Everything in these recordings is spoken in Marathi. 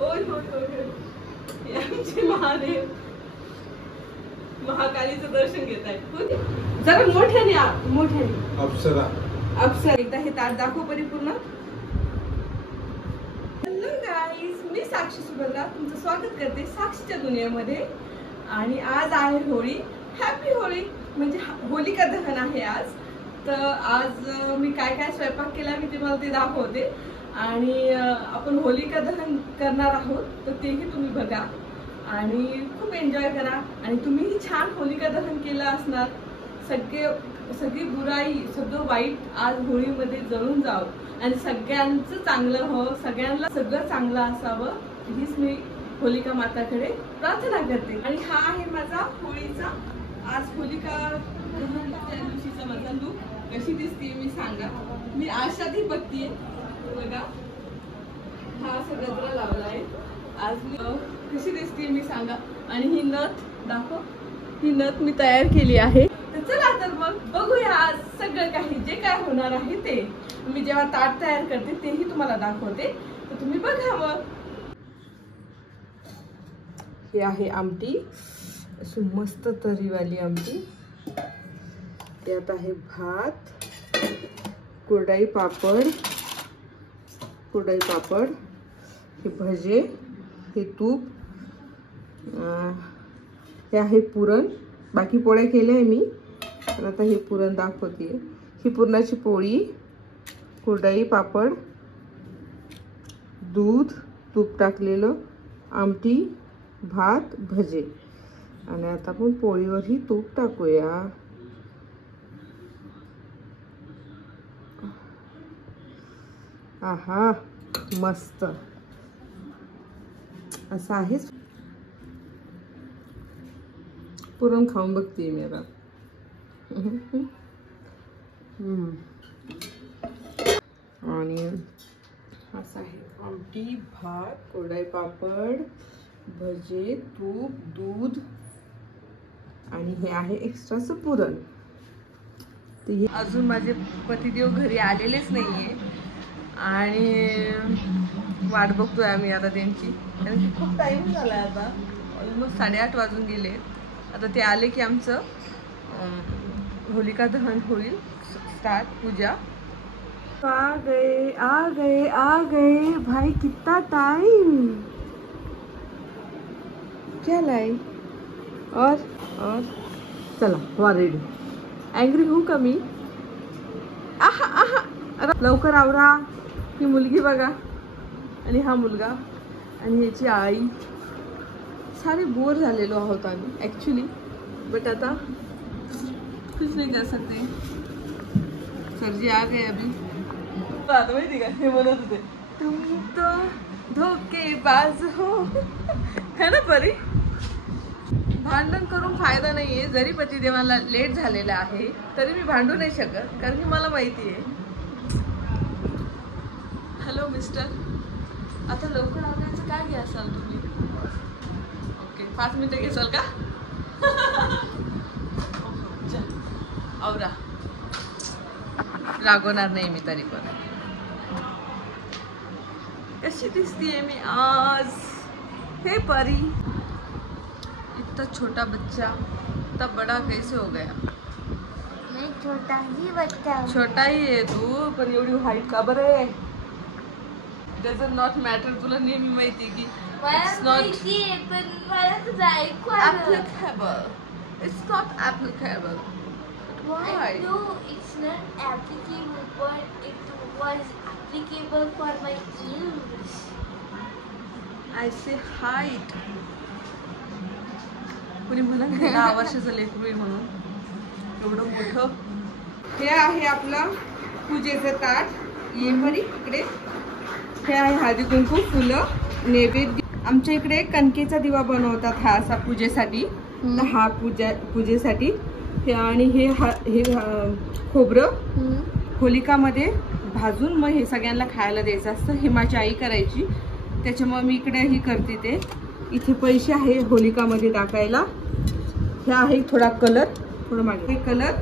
ओय होय होय, हे आमचे महादेव महाकालीचं दर्शन घेत आहेत. जरा मोठ्याने अप्सरा एकदा हे ताट दाखव परिपूर्ण. हॅलो गाईज, मी साक्षी सुभद्रा तुमचं स्वागत करते साक्षीच्या दुनियेमध्ये. आणि आज आहे होळी. हॅपी होळी, म्हणजे होलिका दहन आहे आज. तर आज मी काय काय स्वयंपाक केला मी तुम्हाला ते दाखवते. आणि आपण होलिका दहन करणार आहोत, तर तेही तुम्ही बघा आणि खूप एन्जॉय करा. आणि तुम्हीही छान होलिका दहन केलं असणार. सगळी बुराई, सगळं वाईट आज होळीमध्ये जळून जावं आणि सगळ्यांचं चांगलं हो, सगळ्यांना सगळं चांगलं असावं, हीच मी होलिका माताकडे प्रार्थना करते. आणि हा आहे माझा होळीचा, आज होलिका दहन त्या दिवशीचा माझा लूक. कशी दिसते मी सांगा. मी आशाती बघतीये बघा, हा सगळं जरा लावला आहे आज. मी कशी दिसते मी सांगा. आणि ही नथ दाखव, ही नथ मी तयार केली आहे. तर चला तर मग बघूया आज सगळं काही जे काय होणार आहे ते. मी जेव्हा ताट तयार करते तेही तुम्हाला दाखवते, तर तुम्ही बघा. मग हे आहे आमटी, अशी मस्त तर्रीवाली आमटी. त्यात आहे भात, कुरडई पापड, हे भजे, हे तूप, हे आहे पुरण. बाकी पोळ्या केल्या आहे मी, पण आता हे पुरण दाखवते. ही पुरणाची पोळी, कुरडई पापड, दूध, तूप टाकलेलं, आमटी, भात, भजे. आणि आता आपण पोळीवरही तूप टाकूया. आहा, मस्त असं आहे. पुरण खाऊन बघते मी आता. आणि असं आहे आमटी, भात, कुरडई पापड, भजे, तूप, दूध आणि हे आहे एक्स्ट्राचं पुरण. ते अजून माझे पतिदेव घरी आलेलेच नाहीये आणि वाट बघतोय आम्ही आता त्यांची. कारण खूप टाईम झाला आहे, आता ऑलमोस्ट 8:30 वाजून गेले. आता ते आले की आमचं होलिका दहन होईल स्टार्ट, पूजा. आ गए भाई, कितना टाइम क्या लाई. और चला हुआ रेडी. एंग्री हूँ का मी. लवकर आवरा. ही मुलगी बघा आणि हा मुलगा आणि याची आई. सारे बोर झालेलो आहोत आम्ही ॲक्च्युली, बट आता कुछ नहीं कर सकते. सरजी आ गए अभी. आता माहिती का हे म्हणत होते, तुम तो धोकेबाज हो, है ना परी. भांडण करून फायदा नाहीये. जरी पतिदेवाला लेट झालेला आहे तरी मी भांडू नाही शकत, कारण की मला माहिती आहे. हॅलो मिस्टर, आता लवकर आवरायचं काय घ्याल तुम्ही. ओके 5 मिनिटं घेसाल का. आवरा, रागवणार नाही मी तरी पण. कशी दिसतीये मी आज. हे परी, इतना छोटा बच्चा इतना बड़ा कैसे हो गया. मैं छोटा ही बच्चा हूँ. छोटा ही आहे तू, पण एवढी हाईट का बरं आहे. Doesn't not matter. तुला नेहमी माहिती की it's not applicable. It's not applicable. Why? I know it's not applicable, but it was applicable for my ears. I say height. कुणी म्हणा 10 वर्षाचं लेकरू आहे म्हणून एवढं मोठं. हे आहे आपलं पूजेचं ताट. ये परी इकडे. हे आहे हळदी कुंकू, फुलं, नैवेद्य. आमच्या इकडे कणकेचा दिवा बनवतात हा असा पूजेसाठी. हा पूजेसाठी हे. आणि हे खोबरं होलिकामध्ये भाजून मग हे सगळ्यांना खायला द्यायचं असतं. हे माझी आई करायची, त्याच्यामुळे मी इकडे ही करते. ते इथे पैसे आहे होलिकामध्ये टाकायला. हे आहे थोडा कलर, थोडं मागे कलर,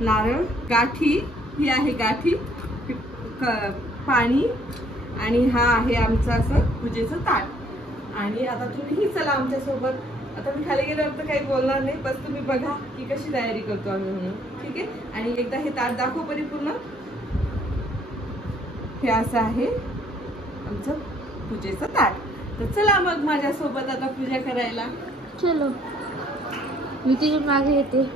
नारळ, गाठी. ही आहे गाठी, पाणी आणि हा आहे आमचं असं पूजेचं ताट. आणि आता तुम्हीही चला आमच्यासोबत. आता मी खाली गेल्यावर तर काही बोलणार नाही, बस तुम्ही बघा की कशी तयारी करतो आम्ही म्हणून. ठीक आहे. आणि एकदा हे ताट दाखव परिपूर्ण. हे असं आहे आमचं पूजेचं ताट. तर चला मग माझ्यासोबत आता पूजा करायला. चलो मी तुझ्या मागे येते.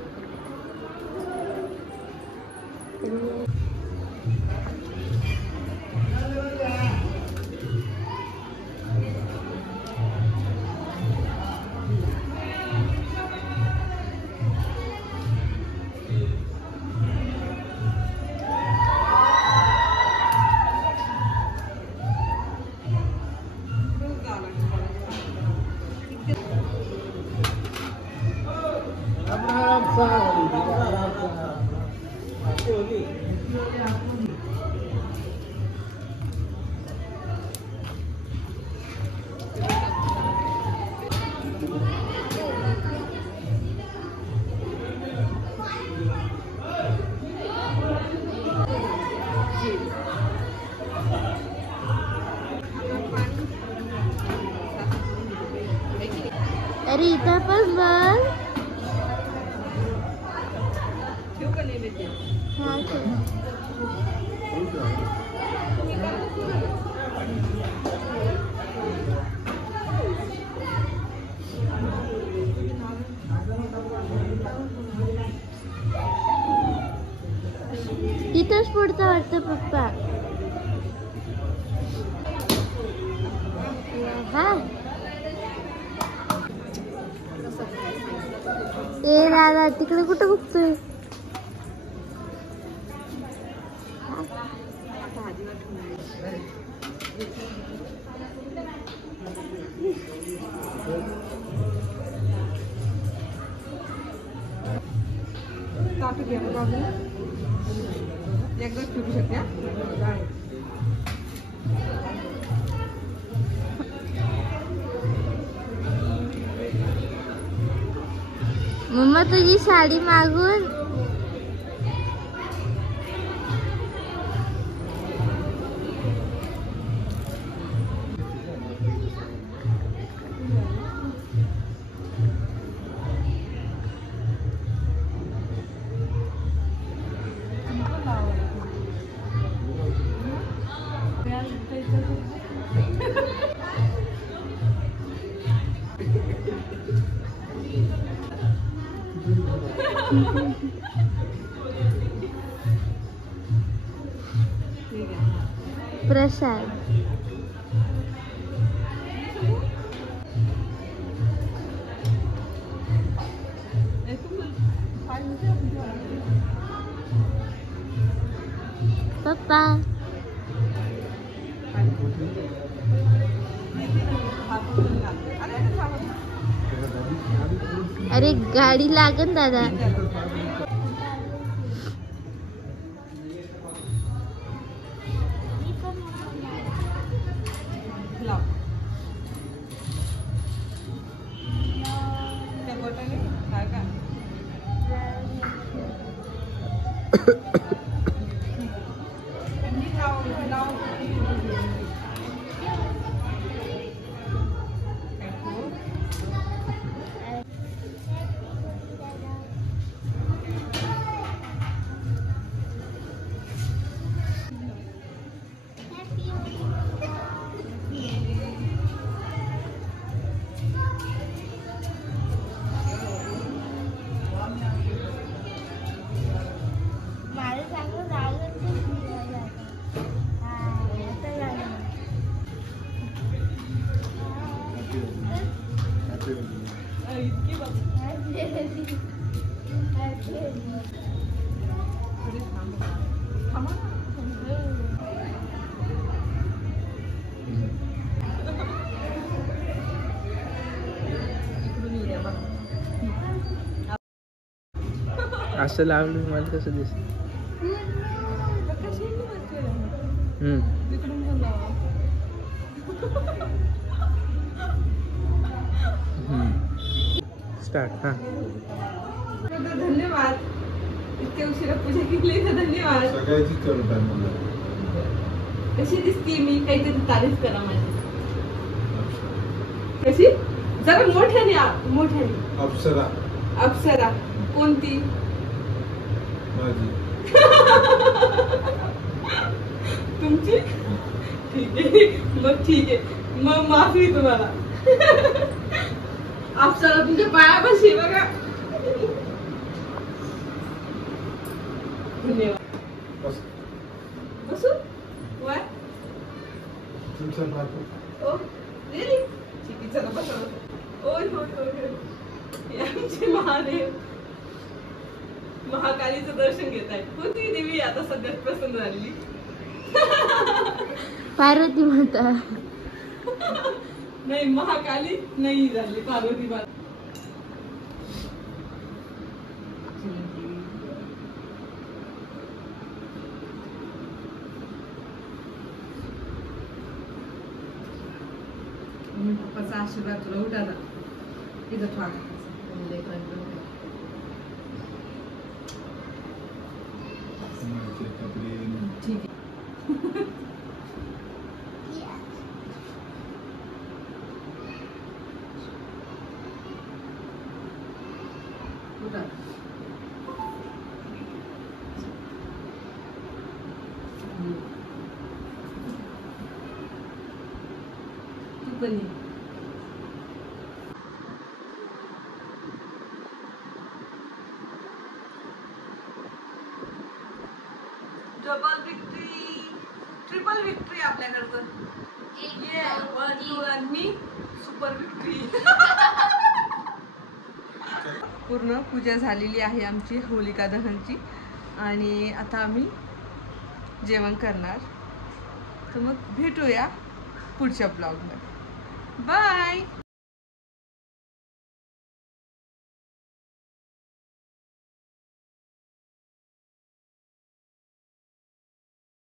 अरे इथं पण बघ. हा तिथंच पुढचं वाटतं पप्पा. हा ए दादा तिकडे कुठं बघतोय. एकदाच फिरू शकते. मम्मा तुझी साडी मागून. प्रसाद. पप्पा अरे गाडी लागन दादा. असं लावलं मला कसं दिसत. स्टार्ट. हां धन्यवाद. इतक्या उशिरा पूजा केली तर धन्यवाद. सगळ्याची करतात मला. कशी दिसते मी? काहीतरी तारीफ करा माझी. कशी? जरा मोठ्याने. अप्सरा. अप्सरा कोणती? माझी. तुमची? ठीक आहे, मग माफी तुम्हाला. अप्सरा तुमच्या पायापाशी बघा. धन्यवाद. बसू? Why? तुमचं नाव? Oh, really? ठीक आहे, चला बसा. ओय. हे आमचे महादेव महाकालीचं दर्शन घेत आहे. कोणती देवी आता सध्यात प्रसन्न झालेली? पार्वती माता. नाही, महाकाली नाही झाली, पार्वती माता. पप्पाचा आशीर्वाद तुला उठा ना इथं ठेवा. ठीक आहे. उठा. तू पण ये. डबल विक्ट्री, ट्रिपल विक्ट्री आपल्याकडचं. मी सुपर विक्ट्री. पूर्ण पूजा झालेली आहे आमची होलिका दहनची आणि आता आम्ही जेवण करणार. तर मग भेटूया पुढच्या ब्लॉगमध्ये. बाय.